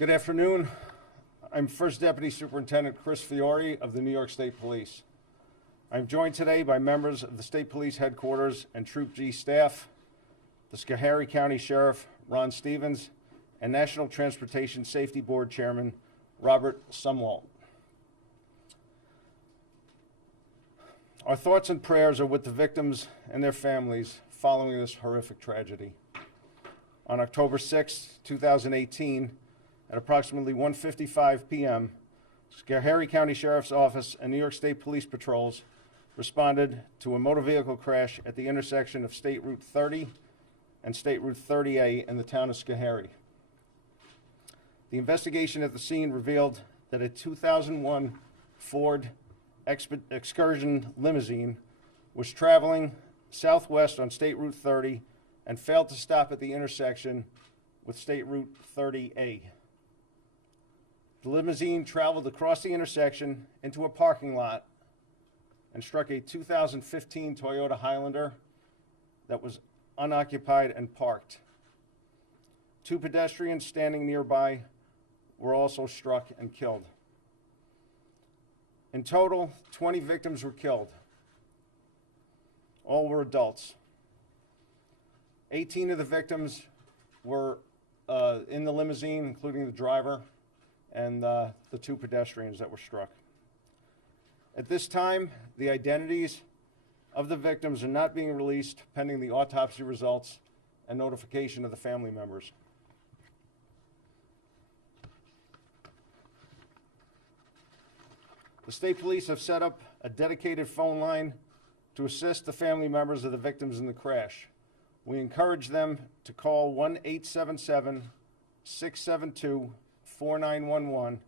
Good afternoon. I'm First Deputy Superintendent Chris Fiore of the New York State Police. I'm joined today by members of the State Police Headquarters and Troop G staff, the Schoharie County Sheriff Ron Stevens, and National Transportation Safety Board Chairman Robert Sumwalt. Our thoughts and prayers are with the victims and their families following this horrific tragedy. On October 6, 2018, at approximately 1:55 p.m., Schoharie County Sheriff's Office and New York State Police patrols responded to a motor vehicle crash at the intersection of State Route 30 and State Route 30A in the town of Schoharie. The investigation at the scene revealed that a 2001 Ford Excursion limousine was traveling southwest on State Route 30 and failed to stop at the intersection with State Route 30A. The limousine traveled across the intersection into a parking lot and struck a 2015 Toyota Highlander that was unoccupied and parked. Two pedestrians standing nearby were also struck and killed. In total, 20 victims were killed. All were adults. 18 of the victims were in the limousine, including the driver and the two pedestrians that were struck. At this time, the identities of the victims are not being released pending the autopsy results and notification of the family members. The State Police have set up a dedicated phone line to assist the family members of the victims in the crash. We encourage them to call 1-877-672-4911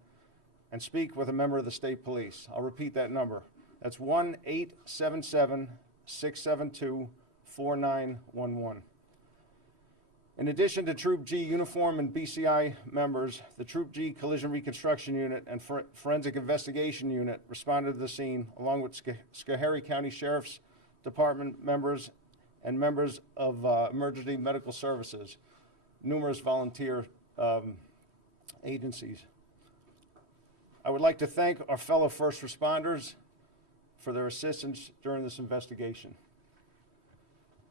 and speak with a member of the State Police. I'll repeat that number. That's 1-877-672-4911. In addition to Troop G uniform and BCI members, the Troop G Collision Reconstruction Unit and Forensic Investigation Unit responded to the scene, along with Schoharie County Sheriff's Department members and members of Emergency Medical Services, numerous volunteer agencies. I would like to thank our fellow first responders for their assistance during this investigation.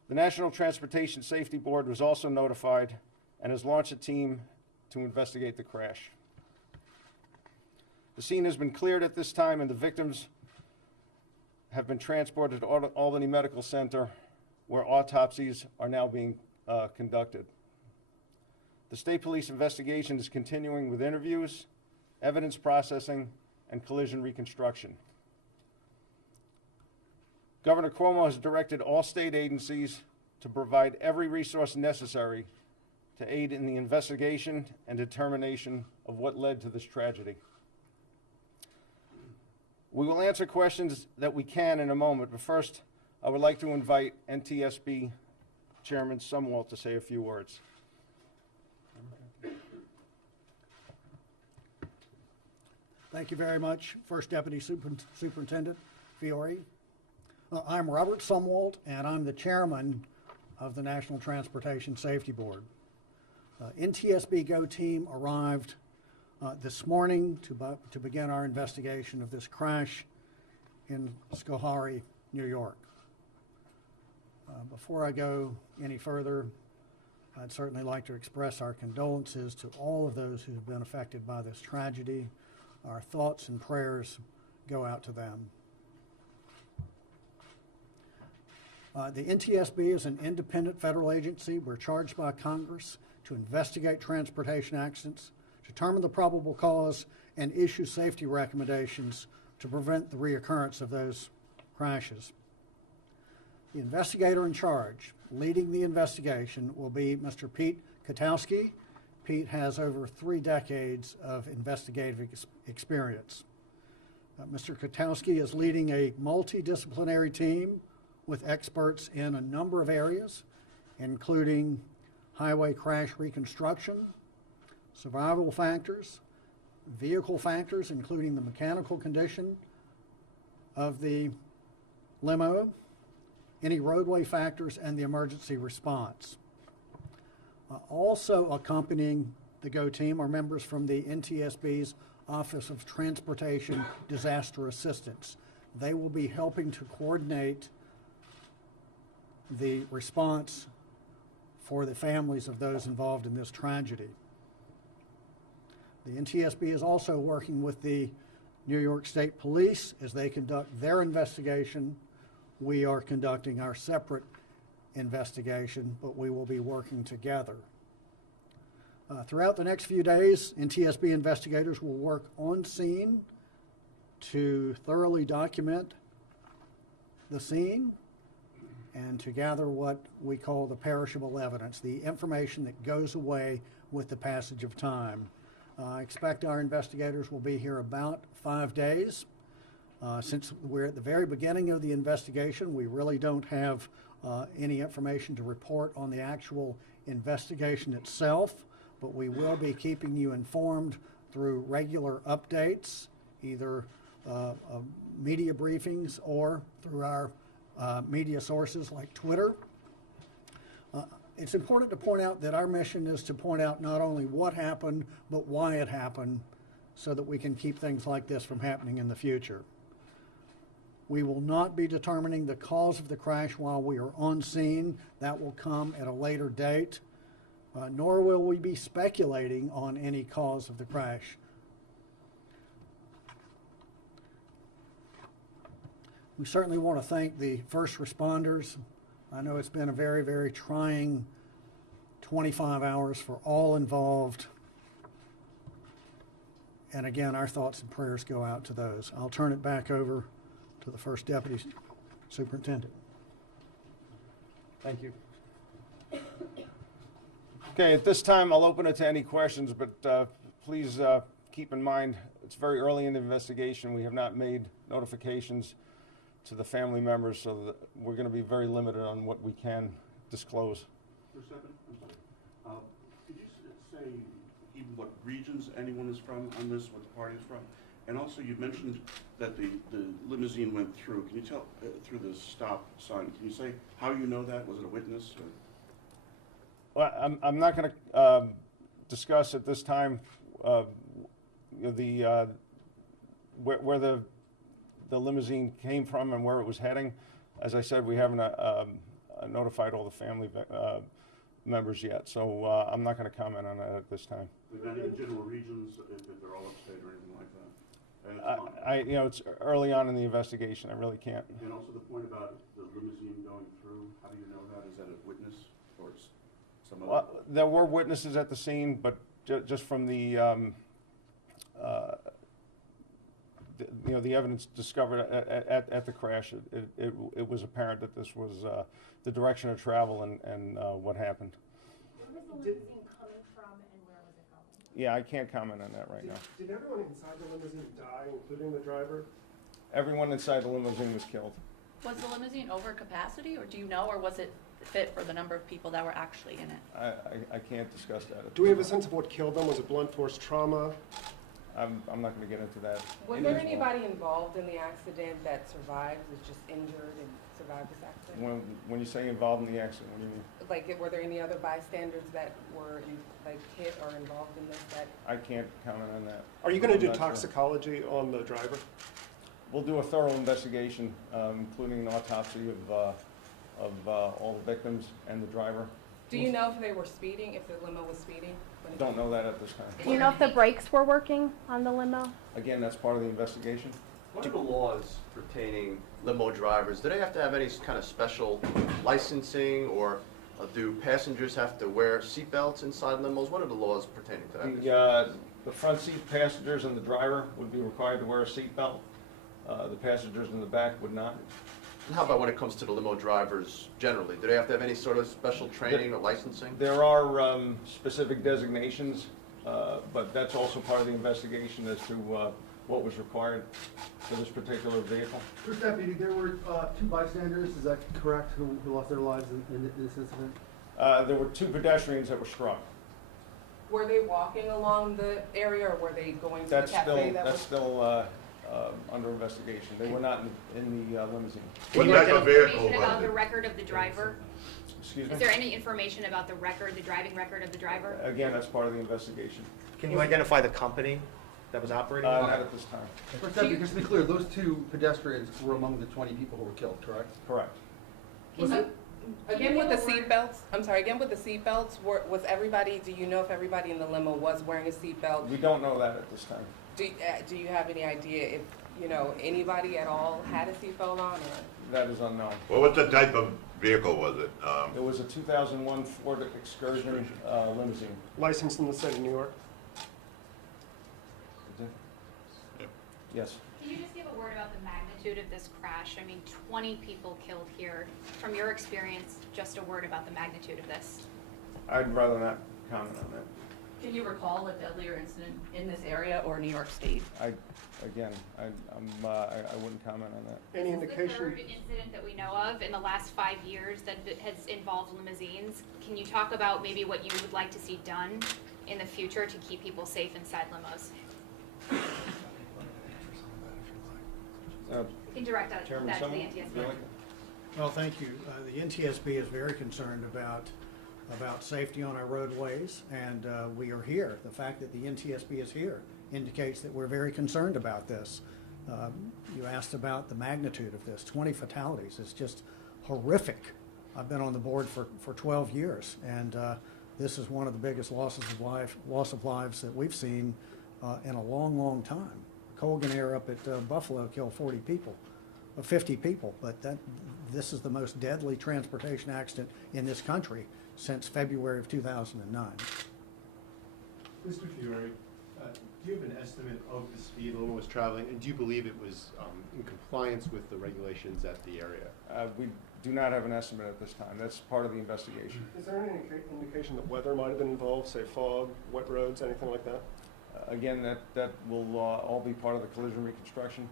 The National Transportation Safety Board was also notified and has launched a team to investigate the crash. The scene has been cleared at this time, and the victims have been transported to Albany Medical Center, where autopsies are now being conducted. The State Police investigation is continuing with interviews, evidence processing, and collision reconstruction. Governor Cuomo has directed all state agencies to provide every resource necessary to aid in the investigation and determination of what led to this tragedy. We will answer questions that we can in a moment, but first, I would like to invite NTSB Chairman Sumwalt to say a few words. Thank you very much, First Deputy Superintendent Fiore. I'm Robert Sumwalt, and I'm the chairman of the National Transportation Safety Board. NTSB GO team arrived this morning to begin our investigation of this crash in Schoharie, New York. Before I go any further, I'd certainly like to express our condolences to all of those who have been affected by this tragedy. Our thoughts and prayers go out to them. The NTSB is an independent federal agency. We're charged by Congress to investigate transportation accidents, determine the probable cause, and issue safety recommendations to prevent the reoccurrence of those crashes. The investigator in charge leading the investigation will be Mr. Pete Katowski. Pete has over 3 decades of investigative experience. Mr. Katowski is leading a multidisciplinary team with experts in a number of areas, including highway crash reconstruction, survival factors, vehicle factors, including the mechanical condition of the limo, any roadway factors, and the emergency response. Also accompanying The GO team are members from the NTSB's Office of Transportation Disaster Assistance. They will be helping to coordinate the response for the families of those involved in this tragedy. The NTSB is also working with the New York State Police as they conduct their investigation. We are conducting our separate investigation, but we will be working together. Throughout the next few days, NTSB investigators will work on scene to thoroughly document the scene and to gather what we call the perishable evidence, the information that goes away with the passage of time. I expect our investigators will be here about 5 days. Since we're at the very beginning of the investigation, we really don't have any information to report on the actual investigation itself, but we will be keeping you informed through regular updates, either media briefings or through our media sources like Twitter. It's important to point out that our mission is to point out not only what happened, but why it happened, so that we can keep things like this from happening in the future. We will not be determining the cause of the crash while we are on scene. That will come at a later date, nor will we be speculating on any cause of the crash. We certainly want to thank the first responders. I know it's been a very, very trying 25 hours for all involved. And again, our thoughts and prayers go out to those. I'll turn it back over to the First Deputy Superintendent. Thank you. Okay, at this time, I'll open it to any questions, but please keep in mind, it's very early in the investigation. We have not made notifications to the family members, so that we're going to be very limited on what we can disclose. For a second, I'm sorry. Could you say even what regions anyone is from on this, what the party is from? And also, you mentioned that the limousine went through. Can you tell, through the stop sign, can you say how you know that? Was it a witness? Or? Well, I'm not going to discuss at this time where the limousine came from and where it was heading. As I said, we haven't notified all the family members yet, so I'm not going to comment on that at this time. Any general regions, if they're all upstate or anything like that? It's early on in the investigation. I really can't. And also the point about the limousine going through, how do you know that? Is that a witness or some other? Well, there were witnesses at the scene, but just from the evidence discovered at the crash, it was apparent that this was the direction of travel and what happened. Where was the limousine coming from and where was it going? Yeah, I can't comment on that right now. Did everyone inside the limousine die, including the driver? Everyone inside the limousine was killed. Was the limousine over capacity, or do you know, or was it fit for the number of people that were actually in it? I can't discuss that. Do we have a sense of what killed them? Was it blunt force trauma? I'm not going to get into that. Was there anybody involved in the accident that survived, was just injured and survived this accident? When you say involved in the accident, what do you mean? Like, were there any other bystanders that were hit or involved in this? That I can't comment on that. Are you going to do I'm not sure. toxicology on the driver? We'll do a thorough investigation, including an autopsy of all the victims and the driver. Do you know if they were speeding, if the limo was speeding? Don't know that at this time. Do you know if the brakes were working on the limo? Again, that's part of the investigation. What are the laws pertaining limo drivers? Do they have to have any kind of special licensing, or do passengers have to wear seatbelts inside limos? What are the laws pertaining to that? The front seat passengers and the driver would be required to wear a seatbelt. The passengers in the back would not. And how about when it comes to the limo drivers generally? Do they have to have any sort of special training or licensing? There are specific designations, but that's also part of the investigation as to what was required for this particular vehicle. First Deputy, there were 2 bystanders, is that correct, who lost their lives in this incident? There were 2 pedestrians that were struck. Were they walking along the area, or were they going to the That's cafe? still under investigation. They were not in the limousine. What Is type there of vehicle information about was the it? record of the driver? Excuse me? Is there any information about the record, the driving record of the driver? Again, that's part of the investigation. Can you identify the company that was operating? Not at this time. First, just to be clear, those two pedestrians were among the 20 people who were killed, correct? Correct. Can you- Again, with the give a word- seatbelts, I'm sorry, again, with the seatbelts, was everybody, do you know if everybody in the limo was wearing a seatbelt? We don't know that at this time. Do you have any idea if, anybody at all had a seatbelt on, or? That is unknown. Well, what the type of vehicle was it? It was a 2001 Ford Excursion limousine. Licensed in the state of New York? Yep. Yes. Can you just give a word about the magnitude of this crash? I mean, 20 people killed here. From your experience, just a word about the magnitude of this. I'd rather not comment on that. Can you recall a deadlier incident in this area or New York State? I wouldn't comment on that. Any This is the indication? third incident that we know of in the last 5 years that has involved limousines. Can you talk about maybe what you would like to see done in the future to keep people safe inside limos? You can direct that to Chairman, the someone? NTSB. Really? Well, thank you. The NTSB is very concerned about safety on our roadways, and we are here. The fact that the NTSB is here indicates that we're very concerned about this. You asked about the magnitude of this. 20 fatalities is just horrific. I've been on the board for 12 years, and this is one of the biggest loss of lives that we've seen in a long, long time. Colgan Air up at Buffalo killed 50 people, but this is the most deadly transportation accident in this country since February of 2009. Mr. Fiore, do you have an estimate of the speed Limo was traveling, and do you believe it was in compliance with the regulations at the area? We do not have an estimate at this time. That's part of the investigation. Is there any indication that weather might have been involved, say fog, wet roads, anything like that? Again, that will all be part of the collision reconstruction.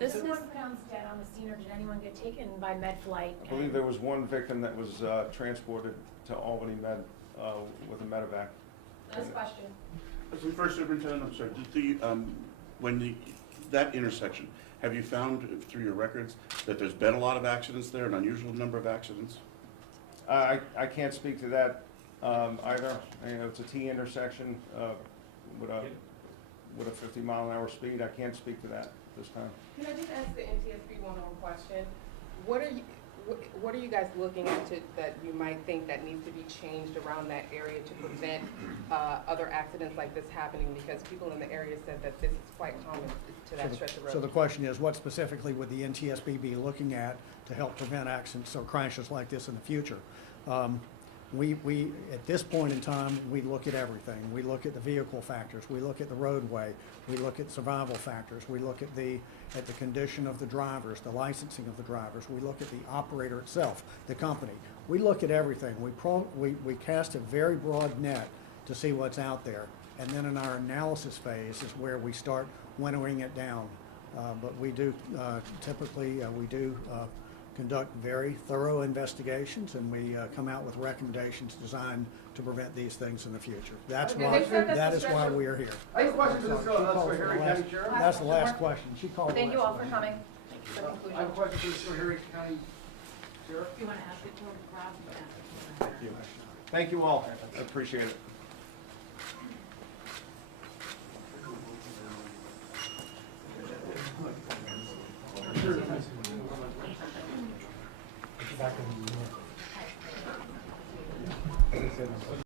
Was anyone pronounced dead on the scene, or did anyone get taken by med flight? I believe there was one victim that was transported to Albany Med with a medevac. Last question. As the first superintendent, I'm sorry, that intersection, have you found through your records that there's been a lot of accidents there, an unusual number of accidents? I can't speak to that either. It's a T intersection with a 50-mile-an-hour speed. I can't speak to that this time. Can I just ask the NTSB one more question? What are you guys looking at that you might think that needs to be changed around that area to prevent other accidents like this happening? Because people in the area said that this is quite common to that stretch of road. So the question is, what specifically would the NTSB be looking at to help prevent accidents or crashes like this in the future? We at this point in time, we look at everything. We look at the vehicle factors. We look at the roadway. We look at survival factors. We look at the condition of the drivers, the licensing of the drivers. We look at the operator itself, the company. We look at everything. We cast a very broad net to see what's out there, and then in our analysis phase is where we start winnowing it down. But we do typically conduct very thorough investigations, and we come out with recommendations designed to prevent these things in the future. That is why we are here. I have a question for this Harry County Sheriff. That's the last question. She called. Thank you all for coming. For I conclusion. have a question for the Harry County Sheriff. If you want to ask it to Rob, you can. Thank you all. I appreciate it. Sure.